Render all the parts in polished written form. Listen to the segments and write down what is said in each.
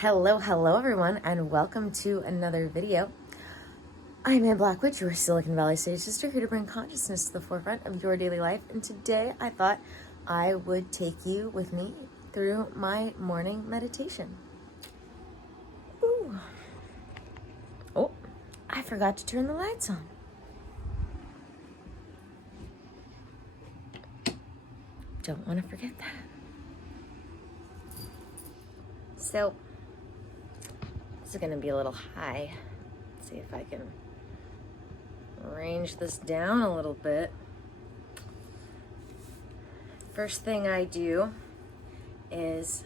Hello everyone, and welcome to another video. I'm Ann Black Witch, your Silicon Valley Sage Sister, here to bring consciousness to the forefront of your daily life. And today I thought I would take you with me through my morning meditation. Ooh. Oh, I forgot to turn the lights on. Don't want to forget that. So, this is going to be a little high. Let's see if I can range this down a little bit. First thing I do is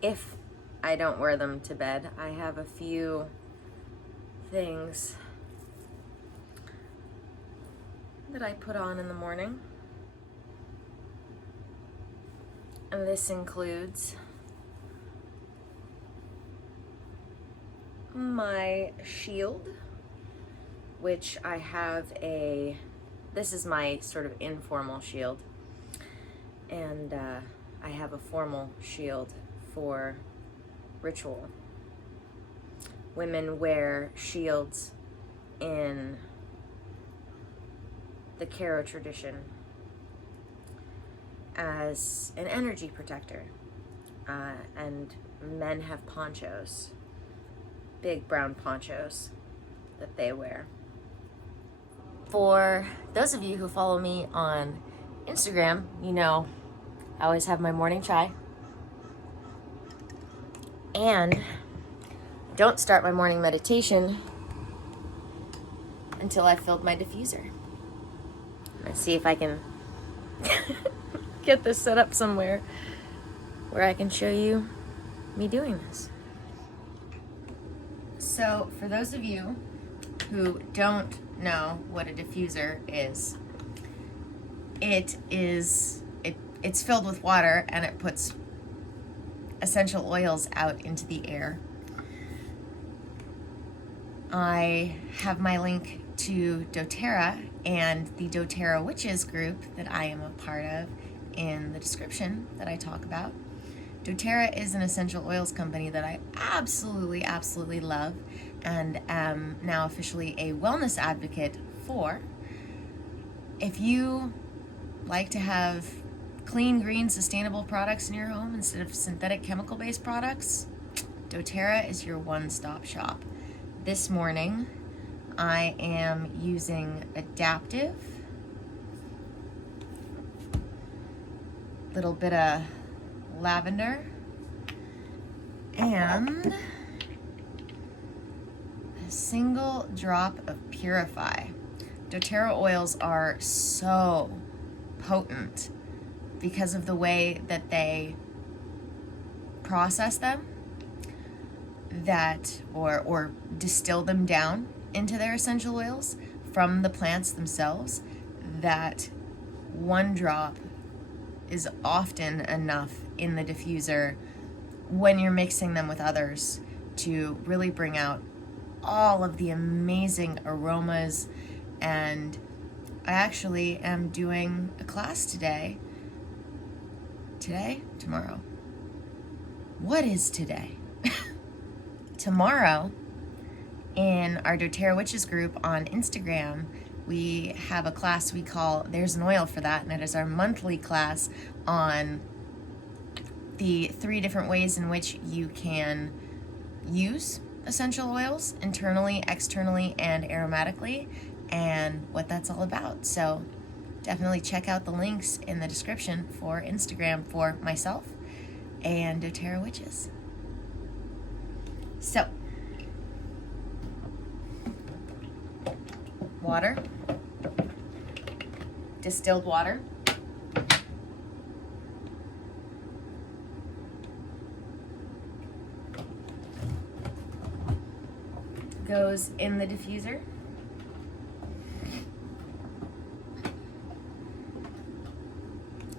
if I don't wear them to bed, I have a few things that I put on in the morning. And this includes my shield, which I have this is my sort of informal shield, and I have a formal shield for ritual. Women wear shields in the Karo tradition as an energy protector, and men have ponchos, big brown ponchos that they wear. For those of you who follow me on Instagram, you know I always have my morning chai, and don't start my morning meditation until I've filled my diffuser. Let's see if I can get this set up somewhere where I can show you me doing this. So for those of you who don't know what a diffuser is, it's filled with water and it puts essential oils out into the air. I have my link to dōTERRA and the dōTERRA Witches group that I am a part of in the description that I talk about. dōTERRA is an essential oils company that I absolutely love and am now officially a wellness advocate for. If you like to have clean, green, sustainable products in your home instead of synthetic chemical-based products, dōTERRA is your one-stop shop. This morning, I am using Adaptive, little bit of lavender, and a single drop of Purify. dōTERRA oils are so potent because of the way that they process them, or distill them down into their essential oils from the plants themselves, that one drop is often enough in the diffuser when you're mixing them with others to really bring out all of the amazing aromas. And I actually am doing a class tomorrow. What is today? Tomorrow, in our dōTERRA Witches group on Instagram, we have a class we call There's an Oil for That, and it is our monthly class on the 3 different ways in which you can use essential oils internally, externally, and aromatically, and what that's all about. So definitely check out the links in the description for Instagram for myself and dōTERRA Witches. So, water, distilled water, goes in the diffuser.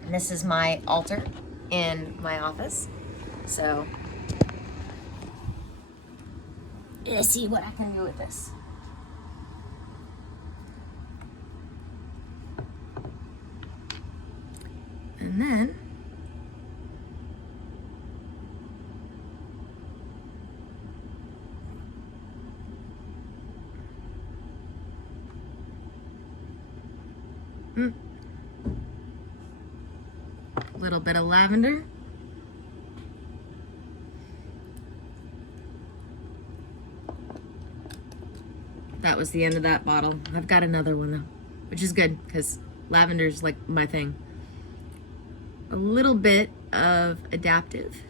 And this is my altar in my office. So let's see what I can do with this. And then Little bit of lavender. That was the end of that bottle. I've got another one though, which is good because lavender's like my thing. A little bit of adaptive.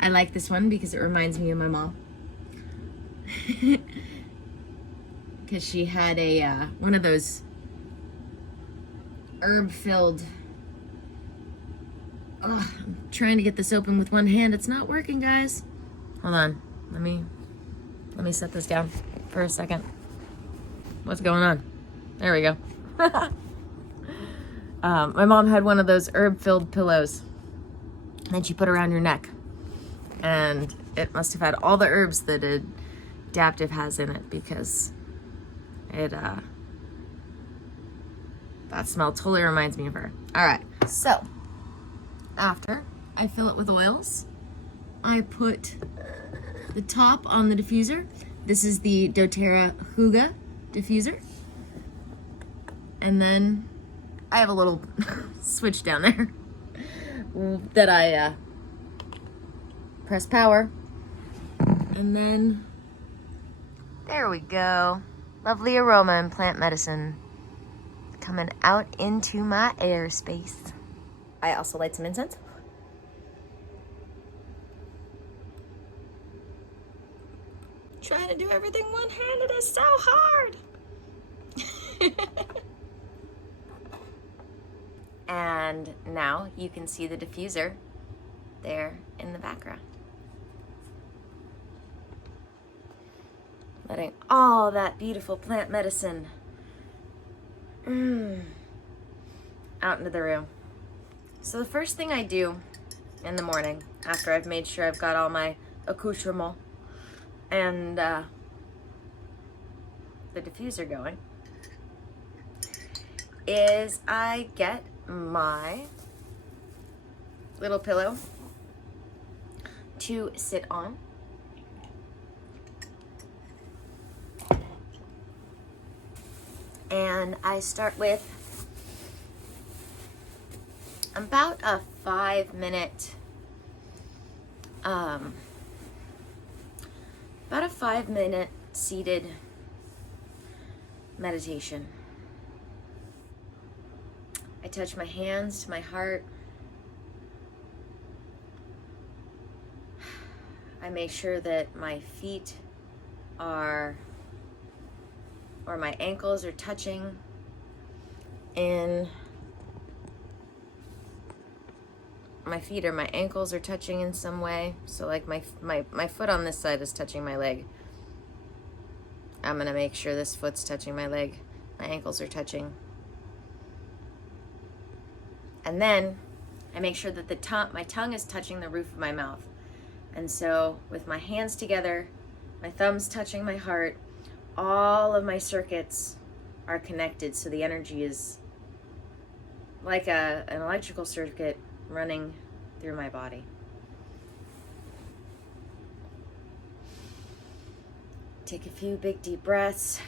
I like this one because it reminds me of my mom. Because she had a one of those herb-filled. Oh, I'm trying to get this open with one hand. It's not working, guys. Hold on. Let me set this down for a second. What's going on? There we go. My mom had one of those herb-filled pillows that you put around your neck. And it must have had all the herbs that adaptive has in it because it, that smell totally reminds me of her. All right, so after I fill it with oils, I put the top on the diffuser. This is the dōTERRA Hygge diffuser. And then I have a little switch down there that I press power. And then there we go. Lovely aroma and plant medicine coming out into my airspace. I also light some incense. Trying to do everything one-handed is so hard. And now you can see the diffuser there in the background. Letting all that beautiful plant medicine out into the room. So the first thing I do in the morning, after I've made sure I've got all my accoutrements and the diffuser going, is I get my little pillow to sit on. And I start with about a 5-minute, seated meditation. I touch my hands to my heart. I make sure that my feet are, or my ankles are touching in, my feet or my ankles are touching in some way. So like my foot on this side is touching my leg. I'm gonna make sure this foot's touching my leg. My ankles are touching. And then I make sure that my tongue is touching the roof of my mouth. And so with my hands together, my thumbs touching my heart, all of my circuits are connected. So the energy is like an electrical circuit running through my body. Take a few big deep breaths.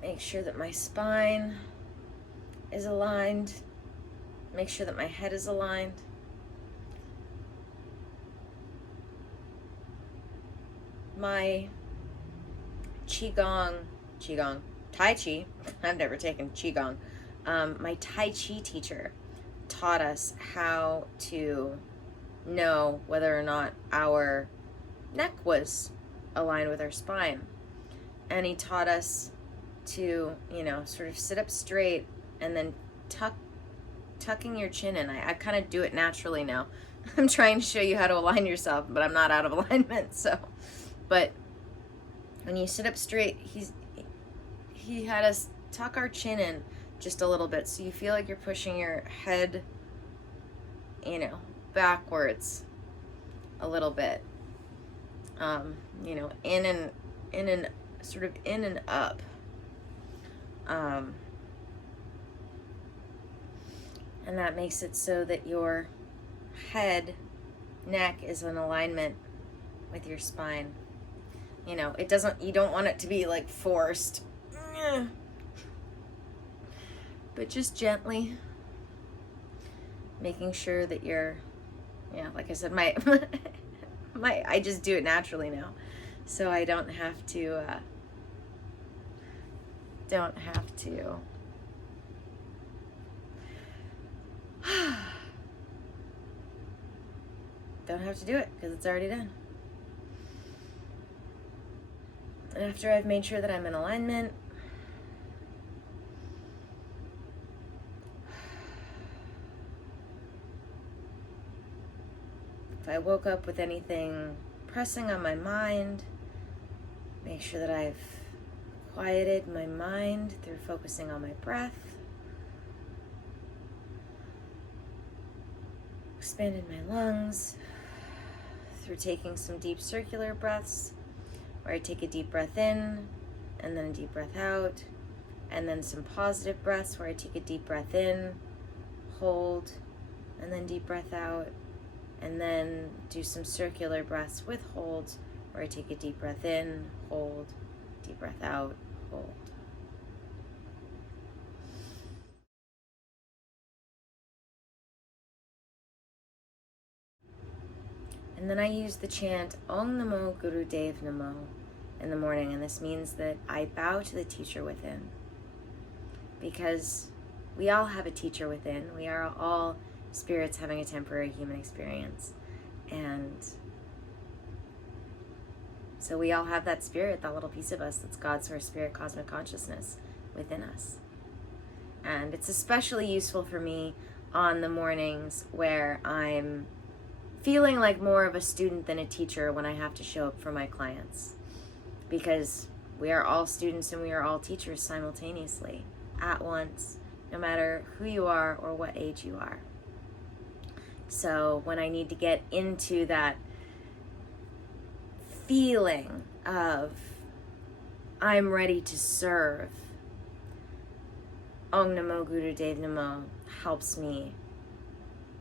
Make sure that my spine is aligned. Make sure that my head is aligned. My Tai Chi, I've never taken Qigong. My Tai Chi teacher taught us how to know whether or not our neck was aligned with our spine. And he taught us to, sort of sit up straight and then tucking your chin in. I kind of do it naturally now. I'm trying to show you how to align yourself, but I'm not out of alignment, so. But when you sit up straight, he had us tuck our chin in just a little bit, so you feel like you're pushing your head, backwards a little bit. In and sort of in and up. And that makes it so that your neck is in alignment with your spine. You know, you don't want it to be like forced. But just gently making sure that you're, like I said, I just do it naturally now. So I don't have to don't have to do it because it's already done. And after I've made sure that I'm in alignment, if I woke up with anything pressing on my mind, make sure that I've quieted my mind through focusing on my breath, expanded my lungs through taking some deep circular breaths, where I take a deep breath in and then a deep breath out, and then some positive breaths where I take a deep breath in, hold, and then deep breath out, and then do some circular breaths with holds where I take a deep breath in, hold, deep breath out, hold. And then I use the chant Om Namo Gurudev Namo in the morning, and this means that I bow to the teacher within, because we all have a teacher within. We are all spirits having a temporary human experience, and so we all have that spirit, that little piece of us that's God's source spirit, cosmic consciousness within us. And it's especially useful for me on the mornings where I'm feeling like more of a student than a teacher when I have to show up for my clients, because we are all students and we are all teachers simultaneously at once, no matter who you are or what age you are. So when I need to get into that feeling of I'm ready to serve, Om Namo Gurudev Namo helps me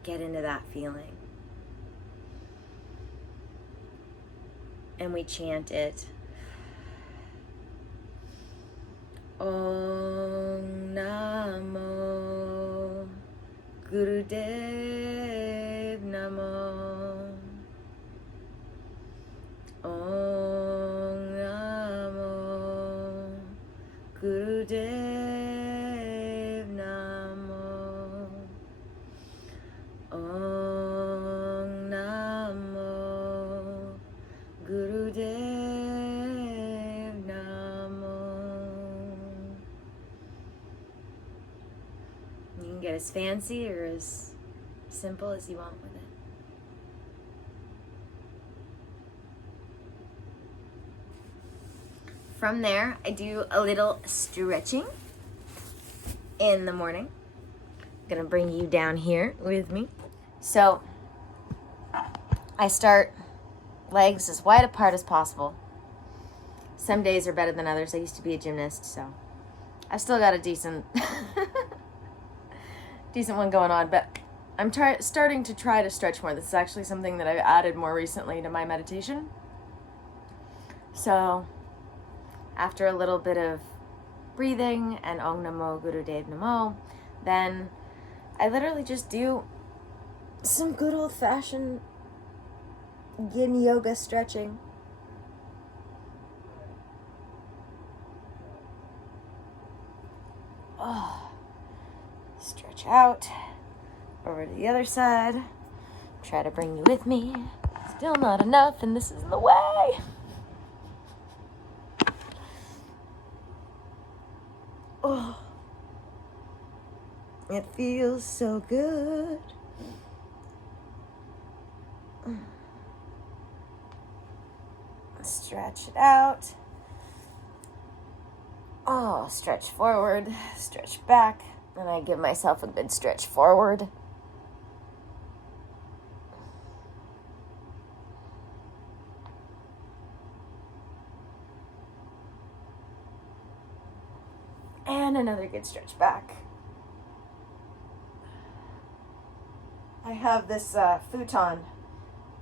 get into that feeling. And we chant it. Om Namo Gurudev Namo. Om Namo Gurudev Namo. Om Namo Gurudev Namo. You can get as fancy or as simple as you want with it. From there, I do a little stretching in the morning. I'm gonna bring you down here with me. So I start legs as wide apart as possible. Some days are better than others. I used to be a gymnast, so I still got a decent one going on, but I'm starting to try to stretch more. This is actually something that I've added more recently to my meditation. So after a little bit of breathing and Om Namo Gurudev Namo, then I literally just do some good old-fashioned yin yoga stretching. Oh, stretch out over to the other side. Try to bring you with me. Still not enough, and this is in the way. Oh, it feels so good. Stretch it out. Oh, stretch forward, stretch back, and I give myself a good stretch forward. And another good stretch back. I have this futon,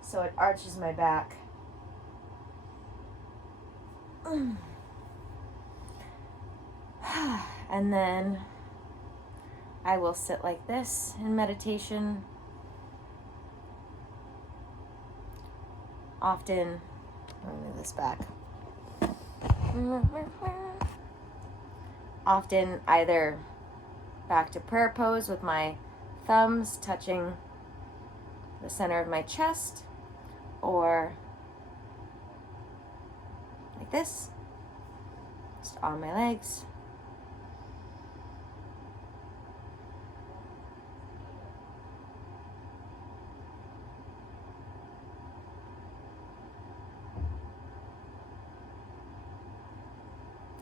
so it arches my back. And then I will sit like this in meditation. Often, let me move this back. Often either back to prayer pose with my thumbs touching the center of my chest, or like this, just on my legs.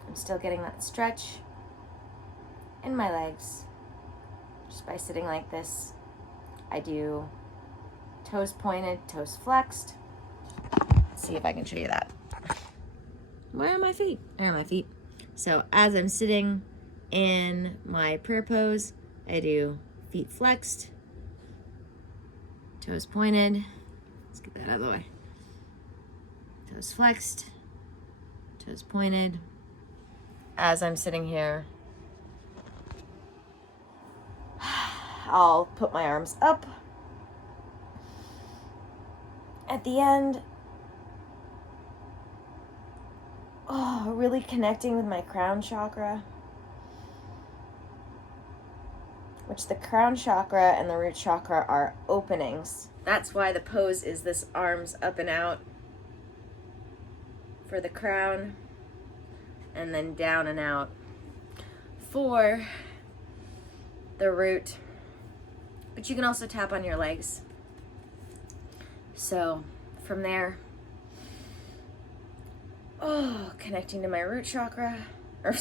I'm still getting that stretch in my legs just by sitting like this. I do toes pointed, toes flexed. Let's see if I can show you that. Where are my feet? There are my feet. So as I'm sitting in my prayer pose, I do feet flexed, toes pointed. Let's get that out of the way. Toes flexed, toes pointed. As I'm sitting here, I'll put my arms up at the end. Oh, really connecting with my crown chakra, which the crown chakra and the root chakra are openings. That's why the pose is this arms up and out for the crown, and then down and out for the root. But you can also tap on your legs. So from there, connecting to my root chakra, or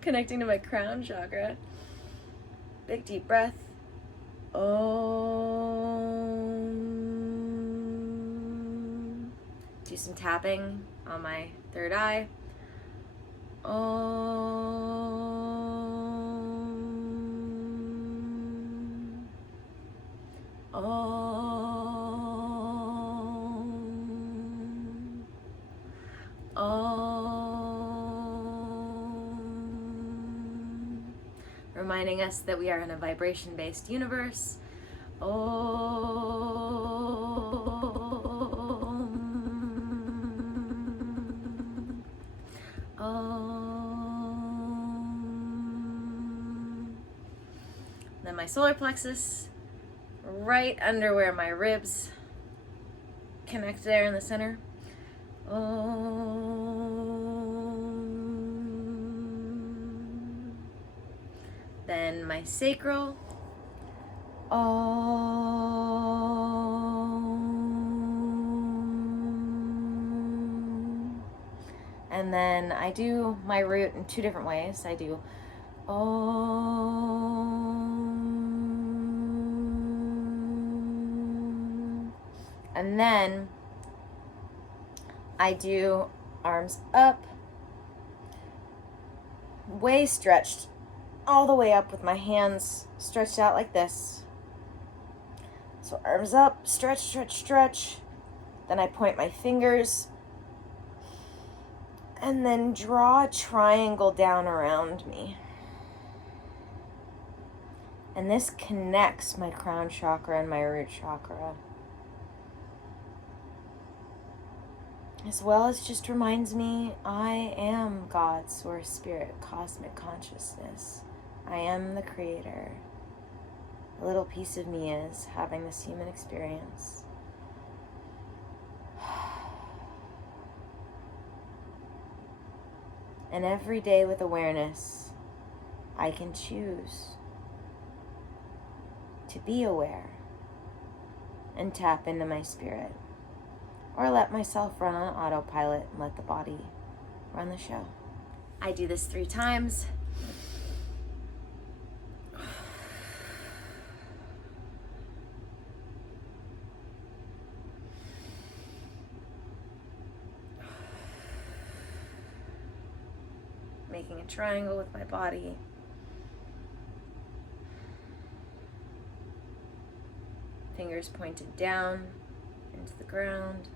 connecting to my crown chakra. Big deep breath. Om. Do some tapping on my third eye. Om. Om. Om. Reminding us that we are in a vibration-based universe. Om. Om. Then my solar plexus, right under where my ribs connect there in the center. Om. Then my sacral. Om. And then I do my root in two different ways. I do Om. And then I do arms up, way stretched, all the way up with my hands stretched out like this. So arms up, stretch, stretch, stretch. Then I point my fingers and then draw a triangle down around me. And this connects my crown chakra and my root chakra, as well as just reminds me I am God, source, spirit, cosmic consciousness. I am the creator. A little piece of me is having this human experience. And every day with awareness, I can choose to be aware and tap into my spirit, or let myself run on autopilot and let the body run the show. I do this 3 times. Making a triangle with my body. Fingers pointed down into the ground.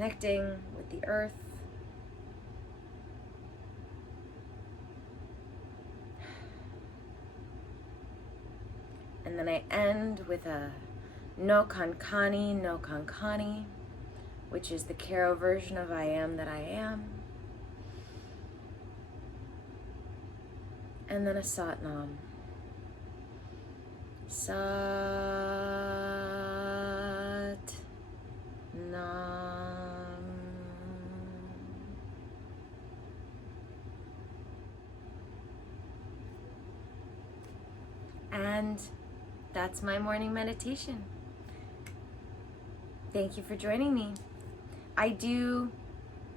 connecting with the earth. And then I end with a no kankani, which is the Karo version of I am that I am. And then a Satnam. Sat Nam. And that's my morning meditation. Thank you for joining me. I do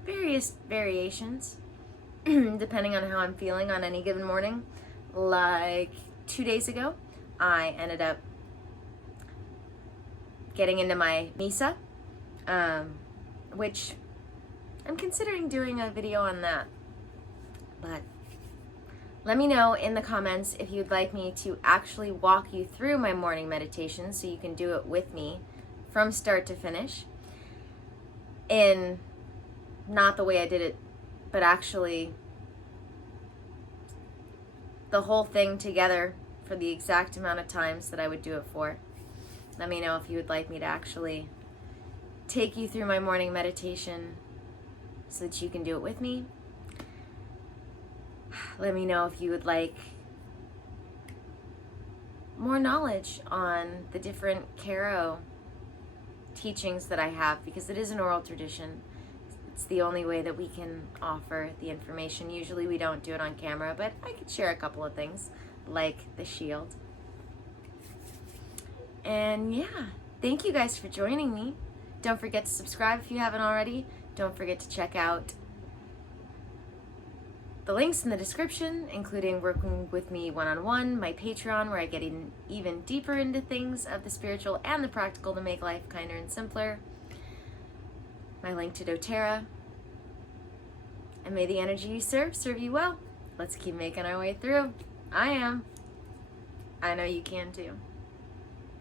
various variations depending on how I'm feeling on any given morning. Like 2 days ago, I ended up getting into my Misa, which I'm considering doing a video on that. But let me know in the comments if you'd like me to actually walk you through my morning meditation so you can do it with me from start to finish, in not the way I did it, but actually the whole thing together for the exact amount of times that I would do it for. Let me know if you would like me to actually take you through my morning meditation so that you can do it with me. Let me know if you would like more knowledge on the different Karo teachings that I have, because it is an oral tradition. It's the only way that we can offer the information. Usually we don't do it on camera, but I could share a couple of things, like the shield. And yeah, thank you guys for joining me. Don't forget to subscribe if you haven't already. Don't forget to check out the links in the description, including working with me one-on-one, my Patreon, where I get even deeper into things of the spiritual and the practical to make life kinder and simpler, my link to dōTERRA, and may the energy you serve you well. Let's keep making our way through. I know you can too.